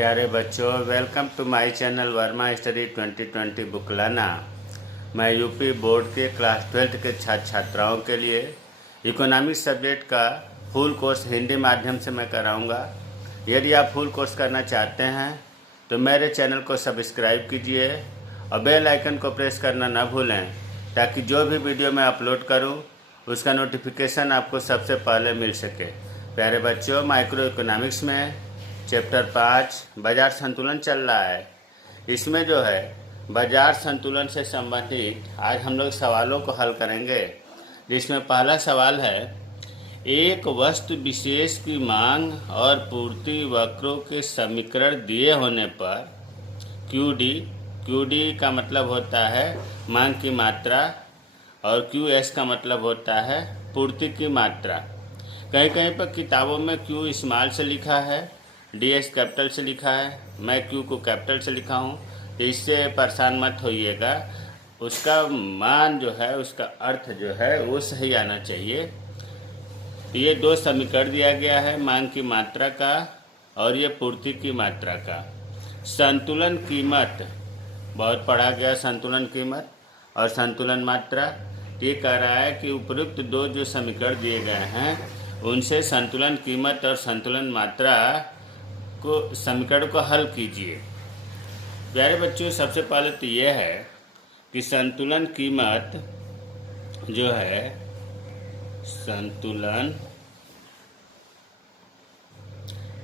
प्यारे बच्चों, welcome to my channel Verma study 2020 बुकलाना। मैं यूपी बोर्ड के क्लास 12 के छात्र छात्राओं के लिए इकोनॉमिक्स सब्जेक्ट का फुल कोर्स हिंदी माध्यम से मैं कराऊंगा। यदि आप फुल कोर्स करना चाहते हैं तो मेरे चैनल को सब्सक्राइब कीजिए और बेल आइकन को प्रेस करना ना भूलें, ताकि जो भी वीडियो मैं अपलोड करूं उसका नोटिफिकेशन आपको सबसे पहले मिल सके। प्यारे बच्चों, माइक्रो इकोनॉमिक्स में चैप्टर 5 बाजार संतुलन चल रहा है। इसमें जो है बाजार संतुलन से संबंधित आज हम लोग सवालों को हल करेंगे, जिसमें पहला सवाल है, एक वस्तु विशेष की मांग और पूर्ति वक्रों के समीकरण दिए होने पर क्यूडी का मतलब होता है मांग की मात्रा और क्यूएस का मतलब होता है पूर्ति की मात्रा। कहीं कहीं पर किताबों में क्यू स्मॉल से लिखा है, डीएस कैपिटल से लिखा है, मैं क्यू को कैपिटल से लिखा हूँ, तो इससे परेशान मत होइएगा। उसका मान जो है, उसका अर्थ जो है वो सही आना चाहिए। तो ये दो समीकरण दिया गया है, मांग की मात्रा का और ये पूर्ति की मात्रा का। संतुलन कीमत बहुत पढ़ा गया, संतुलन कीमत और संतुलन मात्रा। ये कह रहा है कि उपयुक्त दो जो समीकरण दिए गए हैं उनसे संतुलन कीमत और संतुलन मात्रा को समीकरण को हल कीजिए। प्यारे बच्चों, सबसे पहले तो यह है कि संतुलन कीमत जो है, संतुलन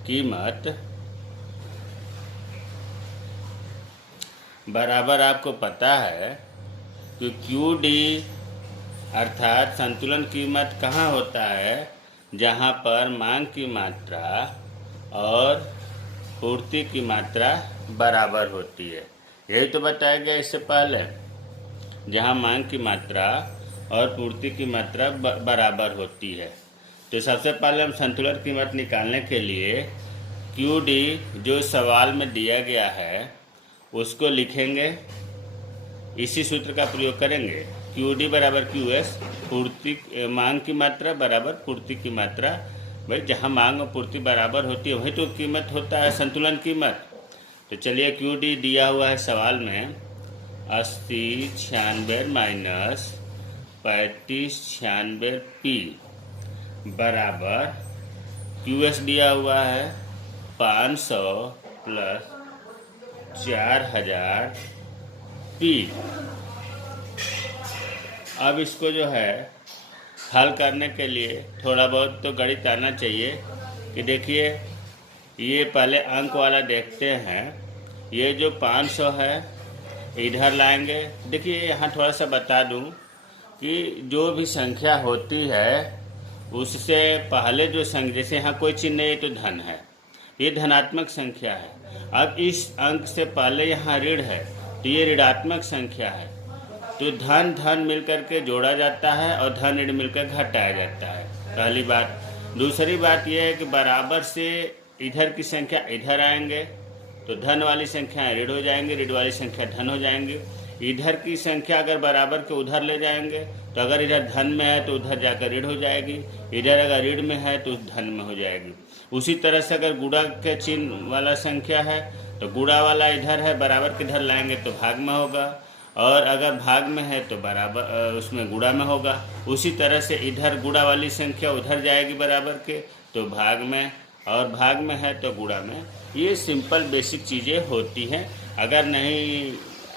कीमत बराबर आपको पता है कि क्यूडी अर्थात संतुलन कीमत कहाँ होता है, जहाँ पर मांग की मात्रा और पूर्ति की मात्रा बराबर होती है। यही तो बताया गया इससे पहले, जहाँ मांग की मात्रा और पूर्ति की मात्रा बराबर होती है। तो सबसे पहले हम संतुलन कीमत निकालने के लिए क्यूडी जो सवाल में दिया गया है उसको लिखेंगे, इसी सूत्र का प्रयोग करेंगे। क्यूडी बराबर क्यूएस, पूर्ति मांग की मात्रा बराबर पूर्ति की मात्रा। भाई, जहाँ मांग और पूर्ति बराबर होती है वही तो कीमत होता है संतुलन कीमत। तो चलिए, क्यूडी दिया हुआ है सवाल में 80 96 माइनस 35 96 पी बराबर क्यूएस दिया हुआ है 500 प्लस 4000 पी। अब इसको जो है हल करने के लिए थोड़ा बहुत तो गणित आना चाहिए। कि देखिए, ये पहले अंक वाला देखते हैं। ये जो 500 है इधर लाएंगे। देखिए, यहाँ थोड़ा सा बता दूं कि जो भी संख्या होती है उससे पहले जो संख्या, जैसे यहाँ कोई चिन्ह नहीं है तो धन है, ये धनात्मक संख्या है। अब इस अंक से पहले यहाँ ऋण है तो ये ऋणात्मक संख्या है। तो धन धन मिलकर के जोड़ा जाता है और धन ऋण मिलकर घटाया जाता है, पहली बात। दूसरी बात यह है कि बराबर से इधर की संख्या इधर आएंगे तो धन वाली संख्या ऋण हो जाएंगे, ऋण वाली संख्या धन हो जाएंगे। इधर की संख्या अगर बराबर के उधर ले जाएंगे तो अगर इधर धन में है तो उधर जाकर ऋण हो जाएगी, इधर अगर ऋण में है तो धन में हो जाएगी। उसी तरह से अगर गुणा के चिन्ह वाला संख्या है तो गुणा वाला इधर है, बराबर के इधर लाएंगे तो भाग में होगा, और अगर भाग में है तो बराबर उसमें गुणा में होगा। उसी तरह से इधर गुणा वाली संख्या उधर जाएगी बराबर के तो भाग में, और भाग में है तो गुणा में। ये सिंपल बेसिक चीज़ें होती हैं। अगर नहीं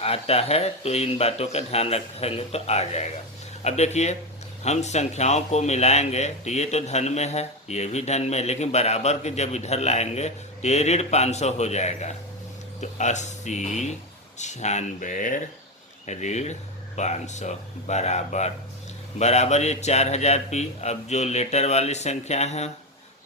आता है तो इन बातों का ध्यान रखेंगे तो आ जाएगा। अब देखिए, हम संख्याओं को मिलाएंगे तो ये तो धन में है, ये भी धन में है, लेकिन बराबर के जब इधर लाएंगे तो ये ऋण 500 हो जाएगा। तो 80 96 ऋण 500 बराबर ये 4000 पी। अब जो लेटर वाली संख्या है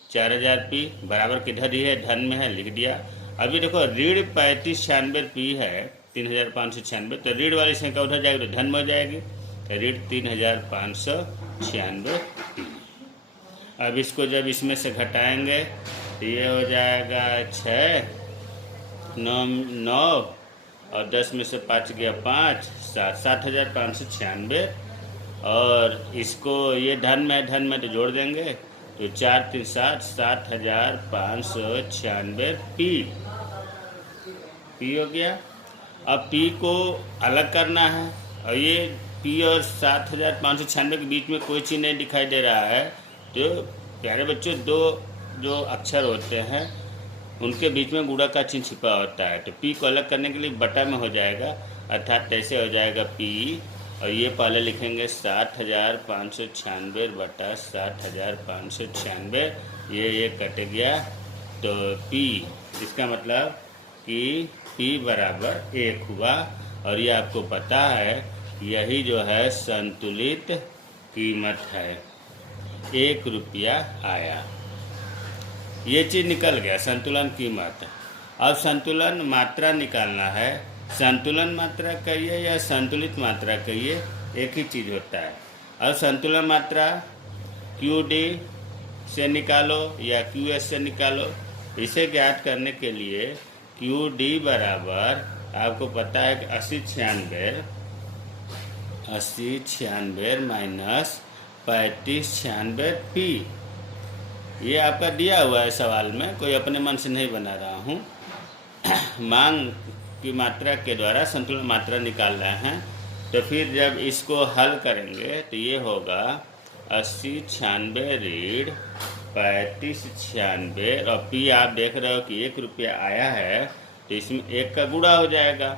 4000 पी बराबर किधर ही है, धन में है, लिख दिया। अभी देखो, ऋण 35 96 पी है 3596, तो ऋण वाली संख्या उधर जाएगी तो धन में हो जाएगी, तो ऋण 3596 पी। अब इसको जब इसमें से घटाएंगे तो ये हो जाएगा 6 9 और 10 में से 5 गया 5 7 7596। और इसको ये धन में तो जोड़ देंगे तो 4 3 7 7596 पी। पी हो गया। अब पी को अलग करना है, और ये पी और 7596 के बीच में कोई चीज़ नहीं दिखाई दे रहा है। तो प्यारे बच्चों, दो जो अक्षर होते हैं उनके बीच में गुणा का चिन्ह छिपा होता है। तो पी को अलग करने के लिए बटा में हो जाएगा, अर्थात ऐसे हो जाएगा पी, और ये पहले लिखेंगे 60,596 बटा 60,596, ये कट गया। तो पी, इसका मतलब कि पी बराबर 1 हुआ। और ये आपको पता है यही जो है संतुलित कीमत है, 1 रुपया आया। ये चीज़ निकल गया संतुलन कीमत। अब संतुलन मात्रा निकालना है। संतुलन मात्रा कहिए या संतुलित मात्रा कहिए, एक ही चीज़ होता है। अब संतुलन मात्रा क्यू डी से निकालो या क्यू एस से निकालो। इसे ज्ञात करने के लिए क्यू डी बराबर आपको पता है कि 8096 माइनस 3596 पी। ये आपका दिया हुआ है सवाल में, कोई अपने मन से नहीं बना रहा हूँ। मांग की मात्रा के द्वारा संतुलन मात्रा निकाल रहे हैं। तो फिर जब इसको हल करेंगे तो ये होगा 8096 ऋण 3596, और पी आप देख रहे हो कि 1 रुपया आया है, तो इसमें 1 का गुणा हो जाएगा।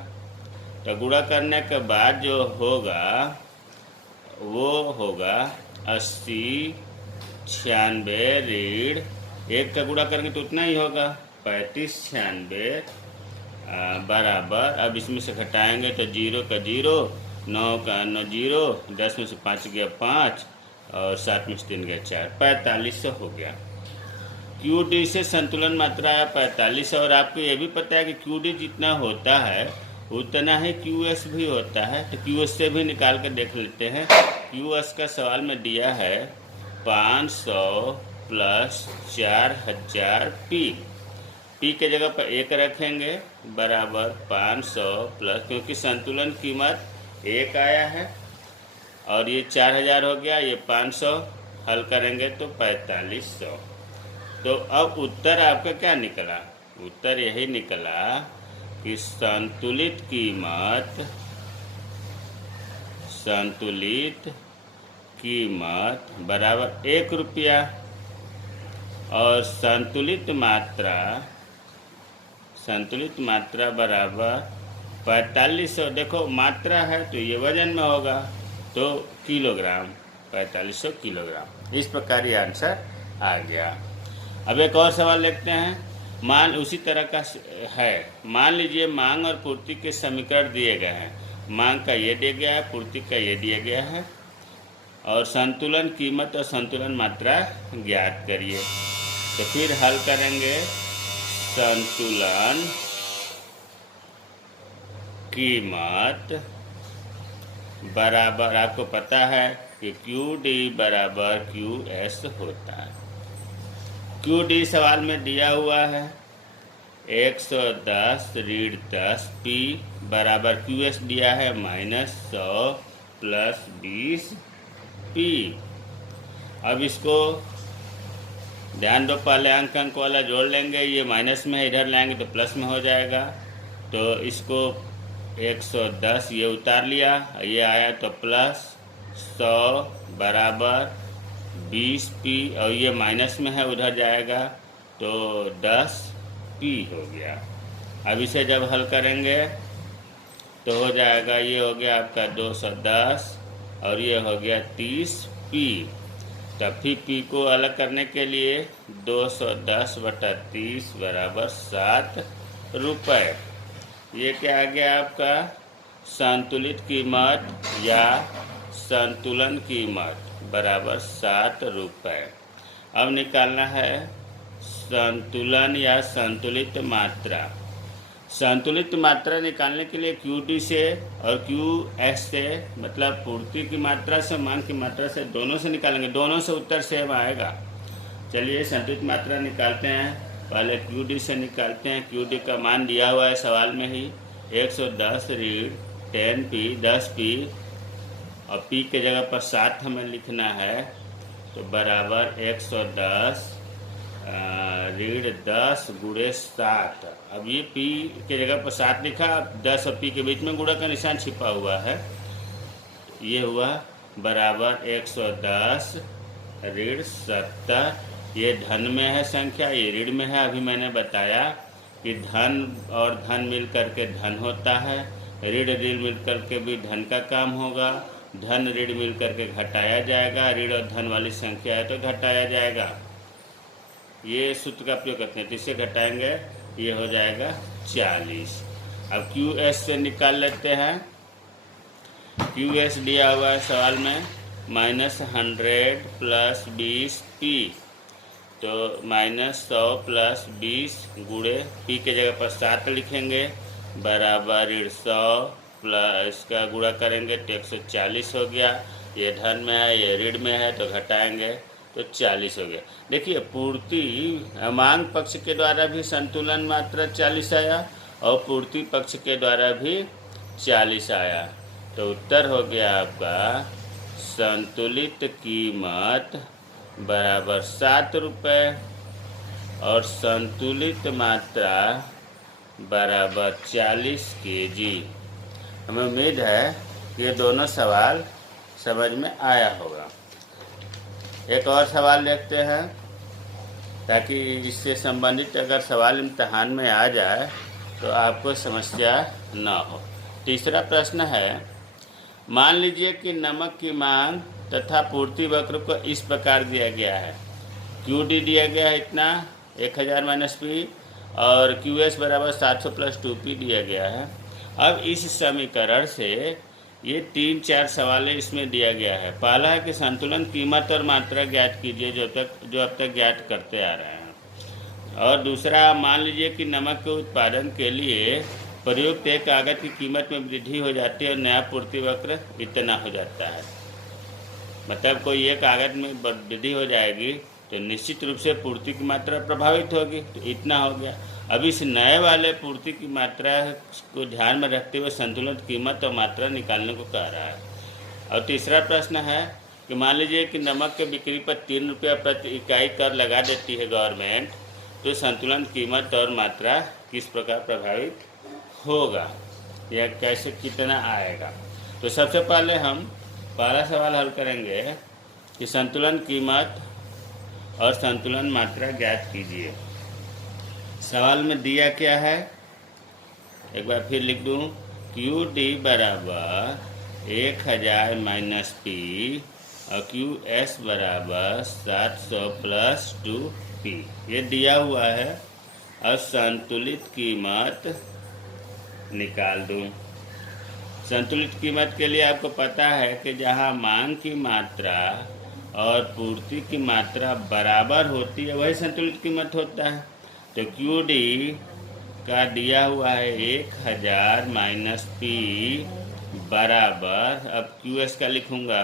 तो गुणा करने के बाद जो होगा वो होगा 8096 ऋण 1 का गुणा करेंगे तो उतना ही होगा 3596 बराबर, अब इसमें से घटाएंगे तो 0 का 0, 9 का 9 0, 10 में से 5 गया 5, और 7 में से 3 गया 4, 4500 हो गया। क्यू डी से संतुलन मात्रा है 45, और आपको ये भी पता है कि क्यू डी जितना होता है उतना ही क्यू एस भी होता है। तो क्यू एस से भी निकाल कर देख लेते हैं। क्यू एस का सवाल में दिया है 500 प्लस 4000 पी। पी के जगह पर 1 रखेंगे बराबर 500 प्लस, क्योंकि संतुलन कीमत 1 आया है, और ये 4000 हो गया, ये 500 हल करेंगे तो 4500। तो अब उत्तर आपका क्या निकला? उत्तर यही निकला कि संतुलित कीमत बराबर 1 रुपया, और संतुलित मात्रा बराबर 4500। देखो मात्रा है तो ये वजन में होगा, तो किलोग्राम, 4500 किलोग्राम। इस प्रकार ये आंसर आ गया। अब एक और सवाल देखते हैं। मान उसी तरह का है। मान लीजिए मांग और पूर्ति के समीकरण दिए गए हैं। मांग का ये दिया गया है, पूर्ति का ये दिया गया है, और संतुलन कीमत और संतुलन मात्रा ज्ञात करिए। तो फिर हल करेंगे। संतुलन कीमत बराबर, आपको पता है कि क्यू डी बराबर क्यू एस होता है। क्यू डी सवाल में दिया हुआ है 110 ऋण 10 पी बराबर क्यू एस दिया है -100 प्लस 20 पी। अब इसको ध्यान दो, पहले अंक वाला जोड़ लेंगे, ये माइनस में है, इधर लाएंगे तो प्लस में हो जाएगा। तो इसको 110 ये उतार लिया, ये आया तो प्लस 100 बराबर 20 पी, और ये माइनस में है उधर जाएगा तो 10 पी हो गया। अब इसे जब हल करेंगे तो हो जाएगा, ये हो गया आपका 210 और ये हो गया 30 पी। तब फिर पी को अलग करने के लिए 210 बटा 30 बराबर 7 रुपये। ये क्या आ गया आपका? संतुलित कीमत या संतुलन कीमत बराबर 7 रुपये। अब निकालना है संतुलन या संतुलित मात्रा। संतुलित मात्रा निकालने के लिए क्यू डी से और क्यू एस से, मतलब पूर्ति की मात्रा से मांग की मात्रा से, दोनों से निकालेंगे, दोनों से उत्तर सेम आएगा। चलिए संतुलित मात्रा निकालते हैं। पहले क्यू डी से निकालते हैं। क्यू डी का मान दिया हुआ है सवाल में ही 110 ऋण 10 पी 10 पी, और पी के जगह पर 7 हमें लिखना है, तो बराबर 110 ऋण 10 गुणे 7। अब ये पी के जगह पर 7 लिखा, 10 और पी के बीच में गुणा का निशान छिपा हुआ है। ये हुआ बराबर 110 ऋण 70। ये धन में है संख्या, ये ऋण में है। अभी मैंने बताया कि धन और धन मिल करके धन होता है, ऋण ऋण मिल करके भी धन का काम होगा, धन ऋण मिल करके घटाया जाएगा, ऋण और धन वाली संख्या है तो घटाया जाएगा। ये सूत्र का प्रयोग करते हैं, तो इसे घटाएंगे, ये हो जाएगा 40। अब QS से निकाल लेते हैं। QS दिया हुआ है सवाल में -100 प्लस 20p, तो -100 प्लस 20 गुणे p के जगह पर 7 लिखेंगे, बराबर 100 प्लस इसका गुणा करेंगे तो 140 हो गया। ये धन में है, ये ऋण में है, तो घटाएंगे तो 40 हो गया। देखिए पूर्ति मांग पक्ष के द्वारा भी संतुलन मात्रा 40 आया और पूर्ति पक्ष के द्वारा भी 40 आया, तो उत्तर हो गया आपका संतुलित कीमत बराबर 7 रुपये और संतुलित मात्रा बराबर 40 kg। हमें उम्मीद है ये दोनों सवाल समझ में आया होगा। एक और सवाल देखते हैं, ताकि इससे संबंधित अगर सवाल इम्तहान में आ जाए तो आपको समस्या न हो। तीसरा प्रश्न है, मान लीजिए कि नमक की मांग तथा पूर्ति वक्र को इस प्रकार दिया गया है। QD दिया गया है इतना 1000 माइनस P और QS बराबर 700 प्लस 2P दिया गया है। अब इस समीकरण से ये 3-4 सवाल इसमें दिया गया है। पहला है कि संतुलन कीमत और मात्रा ज्ञात कीजिए जो अब तक ज्ञात करते आ रहे हैं। और दूसरा, मान लीजिए कि नमक के उत्पादन के लिए प्रयुक्त एक कागज की कीमत में वृद्धि हो जाती है और नया पूर्ति वक्र इतना हो जाता है। मतलब कोई एक कागज में वृद्धि हो जाएगी तो निश्चित रूप से पूर्ति की मात्रा प्रभावित होगी, तो इतना हो गया। अब इस नए वाले पूर्ति की मात्रा को ध्यान में रखते हुए संतुलित कीमत और मात्रा निकालने को कह रहा है। और तीसरा प्रश्न है कि मान लीजिए कि नमक के बिक्री पर 3 रुपया प्रति इकाई कर लगा देती है गवर्नमेंट, तो संतुलन कीमत और मात्रा किस प्रकार प्रभावित होगा या कैसे कितना आएगा। तो सबसे पहले हम पहला सवाल हल करेंगे कि संतुलन कीमत और संतुलन मात्रा ज्ञात कीजिए। सवाल में दिया क्या है, एक बार फिर लिख दूँ, QD बराबर 1000 माइनस P और QS बराबर 700 प्लस 2P, ये दिया हुआ है। और संतुलित कीमत निकाल दूँ। संतुलित कीमत के लिए आपको पता है कि जहाँ मांग की मात्रा और पूर्ति की मात्रा बराबर होती है वही संतुलित कीमत होता है। तो QD का दिया हुआ है 1000 माइनस P बराबर, अब QS का लिखूँगा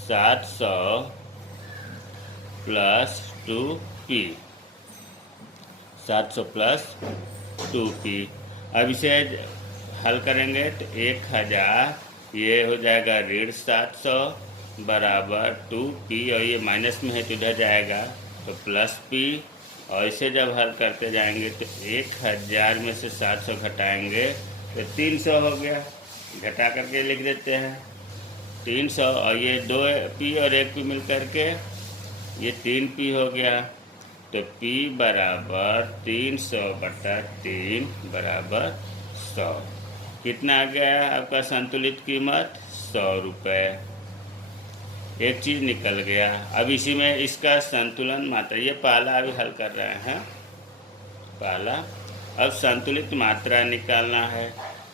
700 प्लस 2P, 700 प्लस 2P। अब इसे हल करेंगे तो 1000 ये हो जाएगा ऋण 700 बराबर 2P और ये माइनस में है तो इधर जाएगा तो प्लस P, और इसे जब हल करते जाएंगे तो 1000 में से 700 घटाएंगे तो 300 हो गया। घटा करके लिख देते हैं 300 और ये 2P और 1P मिल करके ये 3P हो गया। तो P बराबर 300/3 बराबर 100। कितना आ गया आपका संतुलित कीमत? 100 रुपये। एक चीज़ निकल गया। अब इसी में इसका संतुलन मात्रा, ये पहला अभी हल कर रहे हैं पहला। अब संतुलित मात्रा निकालना है।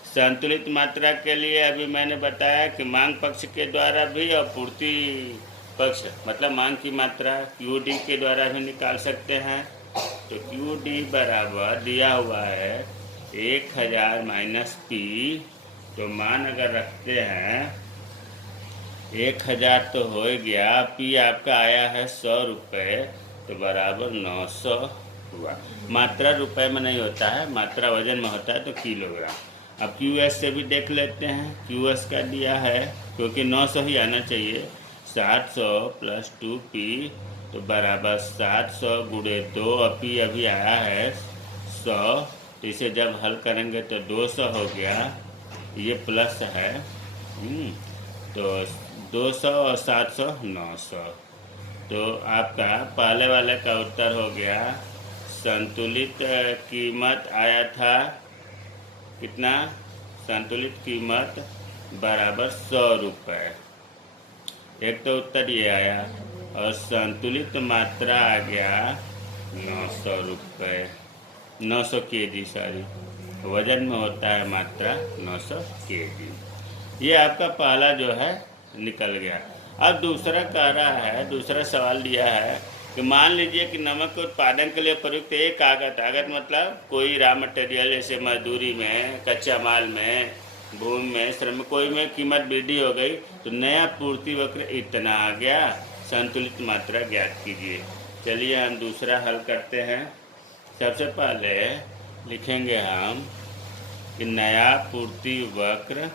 संतुलित मात्रा के लिए अभी मैंने बताया कि मांग पक्ष के द्वारा भी और पूर्ति पक्ष मतलब मांग की मात्रा QD के द्वारा भी निकाल सकते हैं। तो QD बराबर दिया हुआ है 1000 माइनस P, तो मान अगर रखते हैं 1000 तो हो गया, P आपका आया है 100 रुपये, तो बराबर 900 हुआ। मात्रा रुपए में नहीं होता है, मात्रा वजन में होता है तो किलोग्राम। अब QS से भी देख लेते हैं। QS का दिया है क्योंकि 900 ही आना चाहिए, 700 प्लस 2P तो बराबर 700 गुणे 2, पी अभी आया है 100, तो इसे जब हल करेंगे तो 200 हो गया, ये प्लस है। तो 200 और 700 900। तो आपका पहले वाले का उत्तर हो गया, संतुलित कीमत आया था कितना, संतुलित कीमत बराबर 100 रुपये। एक तो उत्तर ये आया, और संतुलित मात्रा आ गया 900 रुपये, 900 केजी, सॉरी, वजन में होता है मात्रा 900 केजी। ये आपका पहला जो है निकल गया। अब दूसरा कह रहा है, दूसरा सवाल दिया है कि मान लीजिए कि नमक के उत्पादन के लिए प्रयुक्त एक आगत मतलब कोई रॉ मटेरियल जैसे मजदूरी में, कच्चा माल में, भूमि में, श्रम में, कोई में कीमत वृद्धि हो गई तो नया पूर्ति वक्र इतना आ गया, संतुलित मात्रा ज्ञात कीजिए। चलिए हम दूसरा हल करते हैं। सबसे पहले लिखेंगे हम कि नया पूर्ति वक्र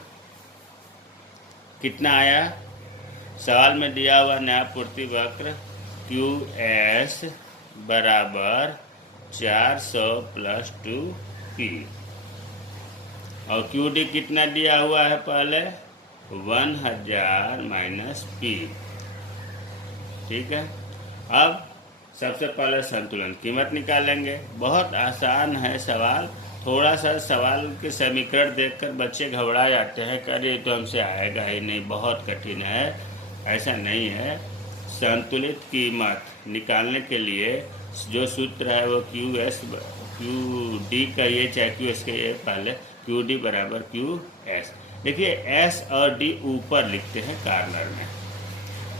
कितना आया, सवाल में दिया हुआ नया पूर्ति वक्र QS बराबर 400 + 2P, और QD कितना दिया हुआ है पहले 1000 - P। ठीक है, अब सबसे पहले संतुलन कीमत निकालेंगे। बहुत आसान है सवाल, थोड़ा सा सवाल के समीकरण देखकर बच्चे घबरा जाते हैं, अरे तो हमसे आएगा ही नहीं, बहुत कठिन है। ऐसा नहीं है। संतुलित कीमत निकालने के लिए जो सूत्र है वो QD कहिए चाहे QS कहिए, पहले QD बराबर QS। देखिए S और D ऊपर लिखते हैं कॉर्नर में,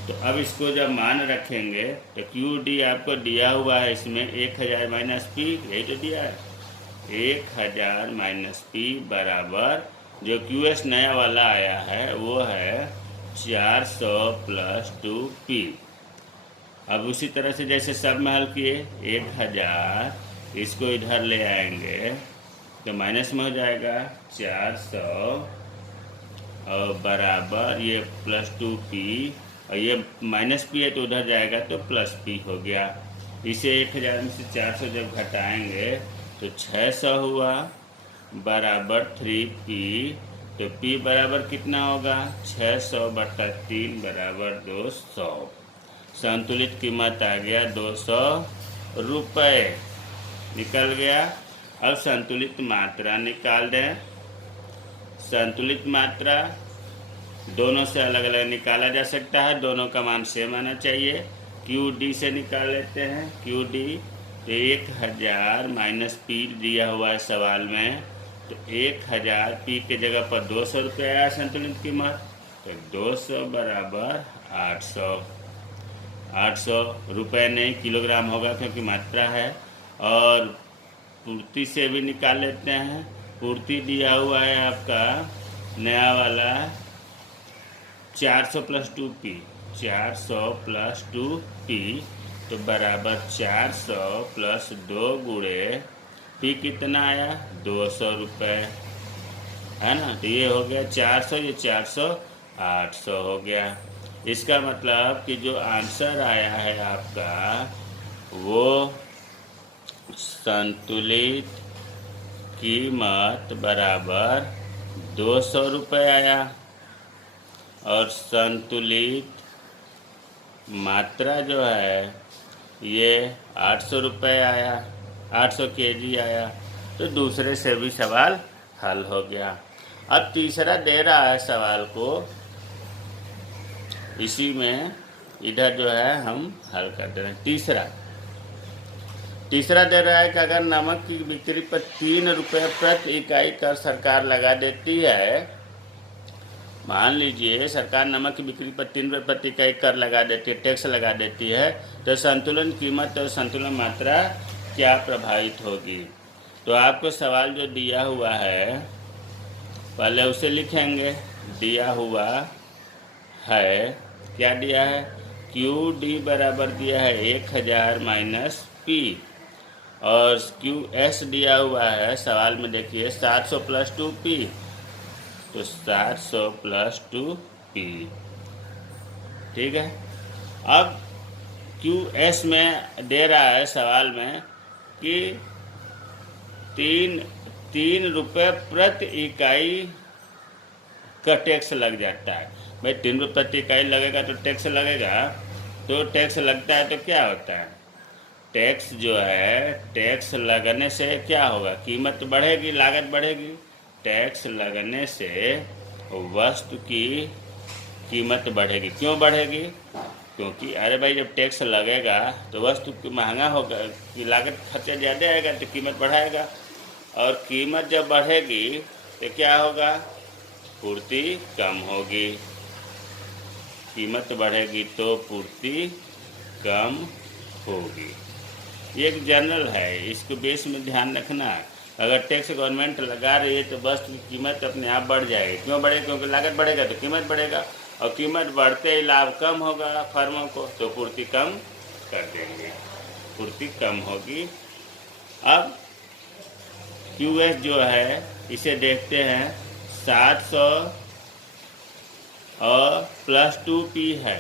तो अब इसको जब मान रखेंगे तो QD आपको दिया हुआ है इसमें 1000 - P, यही तो दिया है 1000 - P बराबर जो QS नया वाला आया है वो है 400 + 2P। अब उसी तरह से जैसे सब में हल किए 1000, इसको इधर ले आएंगे तो माइनस में हो जाएगा 400 और बराबर ये +2P, और ये -P है तो उधर जाएगा तो +P हो गया। इसे 1000 में से 400 जब घटाएंगे तो 600 हुआ बराबर 3P, तो P बराबर कितना होगा 600/3 बराबर 200। संतुलित कीमत आ गया 200 रुपये, निकल गया। अब संतुलित मात्रा निकाल दें। संतुलित मात्रा दोनों से अलग अलग निकाला जा सकता है, दोनों का मान सेम आना चाहिए। QD से निकाल लेते हैं। QD 1000 - P दिया हुआ है सवाल में, तो 1000 P के जगह पर 200 रुपये आया संतुलित कीमत, तो 200 बराबर 800। 800 रुपये नहीं, किलोग्राम होगा क्योंकि मात्रा है। और पूर्ति से भी निकाल लेते हैं। पूर्ति दिया हुआ है आपका नया वाला 400 + 2P, 400 + 2P, तो बराबर 400 + 2 गुणे P कितना आया 200 रुपये, है ना। तो ये हो गया 400, ये 400, 800 हो गया। इसका मतलब कि जो आंसर आया है आपका वो संतुलित कीमत बराबर 200 रुपये आया, और संतुलित मात्रा जो है ये 800 रुपये आया, 800 केजी आया। तो दूसरे से भी सवाल हल हो गया। अब तीसरा दे रहा है सवाल को, इसी में इधर जो है हम हल कर दे रहे हैं। तीसरा दे रहा है कि अगर नमक की बिक्री पर 3 रुपये प्रति इकाई कर सरकार लगा देती है, मान लीजिए सरकार नमक की बिक्री पर 3 रुपये प्रति इकाई कर लगा देती है, टैक्स लगा देती है, तो संतुलन कीमत और संतुलन मात्रा क्या प्रभावित होगी। तो आपको सवाल जो दिया हुआ है पहले उसे लिखेंगे। दिया हुआ है, क्या दिया है, QD बराबर दिया है 1000 - P, और QS दिया हुआ है सवाल में, देखिए 700 + 2P, तो 700 + 2P। ठीक है। अब QS में दे रहा है सवाल में कि 3 रुपये प्रति इकाई का टैक्स लग जाता है। भाई 3 रुपये प्रति इकाई लगेगा तो टैक्स लगेगा, तो टैक्स लगता है तो क्या होता है, टैक्स जो है, टैक्स लगने से क्या होगा, कीमत बढ़ेगी, लागत बढ़ेगी। टैक्स लगने से वस्तु की कीमत बढ़ेगी। क्यों बढ़ेगी? क्योंकि अरे भाई जब टैक्स लगेगा तो वस्तु महंगा होगा, की लागत खर्चा ज़्यादा आएगा तो कीमत बढ़ाएगा, और कीमत जब बढ़ेगी तो क्या होगा, पूर्ति कम होगी। कीमत बढ़ेगी तो पूर्ति कम होगी। ये एक जनरल है, इसको बेस में ध्यान रखना। अगर टैक्स गवर्नमेंट लगा रही है तो वस्तु की कीमत अपने आप बढ़ जाएगी। क्यों बढ़ेगी? क्योंकि लागत बढ़ेगा तो कीमत बढ़ेगा, और कीमत बढ़ते ही लाभ कम होगा फर्मों को, तो पूर्ति कम कर देंगे, पूर्ति कम होगी। अब QS जो है इसे देखते हैं, 700 और +2P है।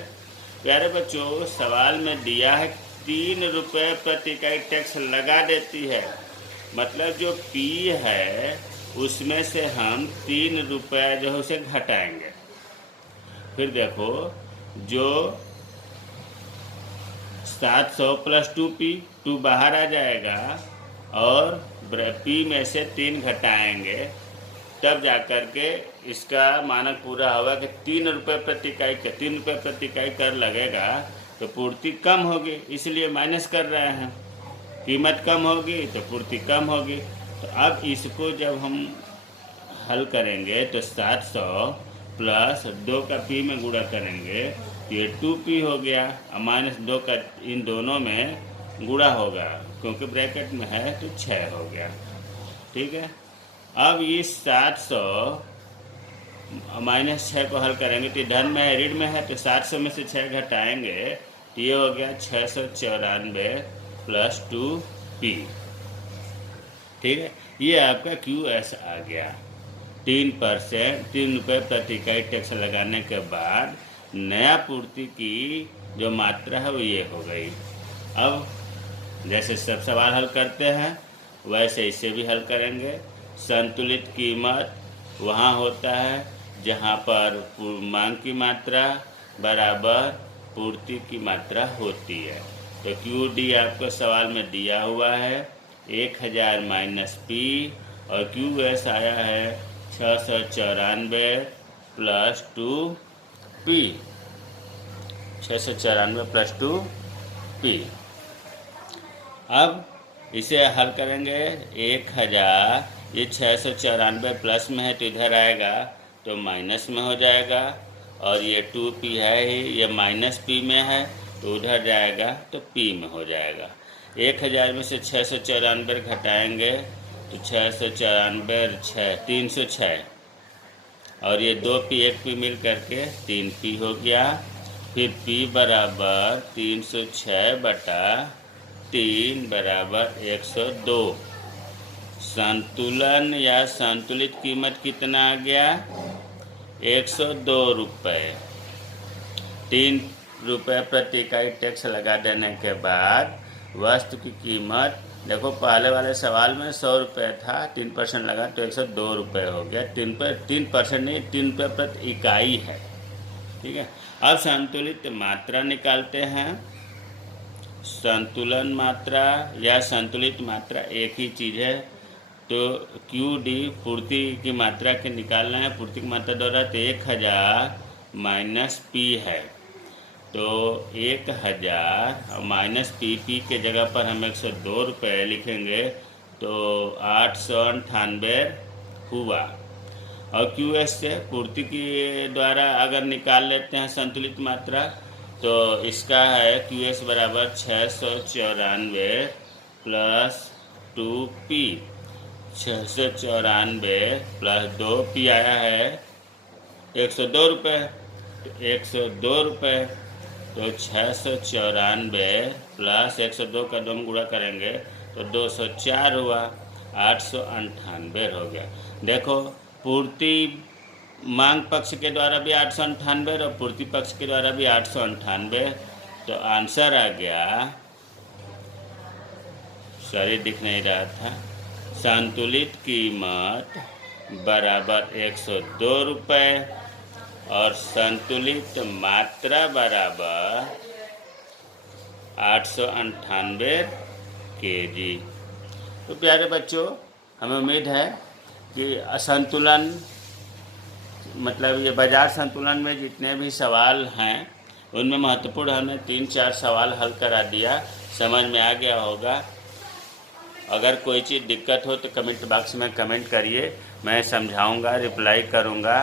प्यारे बच्चों, सवाल में दिया है 3 रुपये प्रति इकाई टैक्स लगा देती है, मतलब जो P है उसमें से हम 3 रुपये जो है उसे घटाएंगे। फिर देखो, जो 700 +2P, 2 बाहर आ जाएगा और P में से 3 घटाएंगे, तब जाकर के इसका मानक पूरा होगा कि 3 रुपये प्रति इकाई, 3 रुपये प्रति इकाई कर लगेगा तो पूर्ति कम होगी, इसलिए माइनस कर रहे हैं। कीमत कम होगी तो पूर्ति कम होगी। तो अब इसको जब हम हल करेंगे तो 700 प्लस 2 का P में गुणा करेंगे तो ये 2P हो गया, और -2 का इन दोनों में गुणा होगा, क्योंकि ब्रैकेट में है तो 6 हो गया। ठीक है, अब इस 700 -6 को हल करेंगे तो धन में है, ऋण में है, तो 700 में से 6 घटाएंगे तो ये हो गया 694 + 2P। ठीक है, ये आपका QS आ गया। 3% 3 रुपये प्रति इकाई टैक्स लगाने के बाद नया पूर्ति की जो मात्रा है वो ये हो गई। अब जैसे सब सवाल हल करते हैं वैसे इसे भी हल करेंगे। संतुलित कीमत वहाँ होता है जहाँ पर मांग की मात्रा बराबर पूर्ति की मात्रा होती है। तो QD आपको सवाल में दिया हुआ है 1000 - P, और QS आया है 694 + 2P, 694 + 2P। अब इसे हल करेंगे, 1000, ये 694 प्लस में है तो इधर आएगा तो माइनस में हो जाएगा, और ये 2P है ही, ये -P में है तो उधर जाएगा तो P में हो जाएगा। 1000 में से 694 घटाएंगे तो 694 6 306, और ये 2P 1P मिल करके 3P हो गया। फिर P बराबर 306/3 बराबर 102। संतुलन या संतुलित कीमत कितना आ गया? 102 रुपये। 3 रुपये प्रति इकाई टैक्स लगा देने के बाद वस्तु की कीमत, देखो पहले वाले सवाल में 100 रुपये था, 3% लगा तो 102 रुपये हो गया। 3% नहीं, 3 रुपये प्रति इकाई है। ठीक है, अब संतुलित मात्रा निकालते हैं। संतुलन मात्रा या संतुलित मात्रा एक ही चीज़ है, तो QD पूर्ति की मात्रा के निकालना है। पूर्ति की मात्रा द्वारा तो 1000 - P है, तो 1000 - PP के जगह पर हम 102 रुपये लिखेंगे तो 898 हुआ। और QS से पूर्ति की द्वारा अगर निकाल लेते हैं संतुलित मात्रा, तो इसका है QS बराबर 694 + 2P। 694 + 2P आया है 102 रुपये, तो 102 रुपये, तो 694 + 102 का 2 गुणा करेंगे तो 204 हुआ, 898 हो गया। देखो, पूर्ति मांग पक्ष के द्वारा भी 898 और पूर्ति पक्ष के द्वारा भी 898 तो आंसर आ गया, सॉरी दिख नहीं रहा था, संतुलित कीमत बराबर 102 रुपये और संतुलित मात्रा बराबर 898 kg। तो प्यारे बच्चों, हमें उम्मीद है कि असंतुलन मतलब ये बाजार संतुलन में जितने भी सवाल हैं उनमें महत्वपूर्ण हमने 3-4 सवाल हल करा दिया, समझ में आ गया होगा। अगर कोई चीज़ दिक्कत हो तो कमेंट बॉक्स में कमेंट करिए, मैं समझाऊंगा, रिप्लाई करूंगा।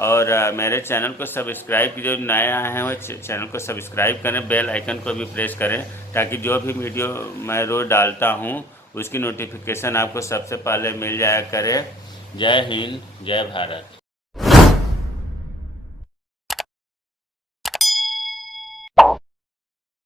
और मेरे चैनल को सब्सक्राइब जो नए आए हैं वो चैनल को सब्सक्राइब करें, बेल आइकन को भी प्रेस करें ताकि जो भी वीडियो मैं रोज़ डालता हूं उसकी नोटिफिकेशन आपको सबसे पहले मिल जाया करे। जय हिंद, जय भारत।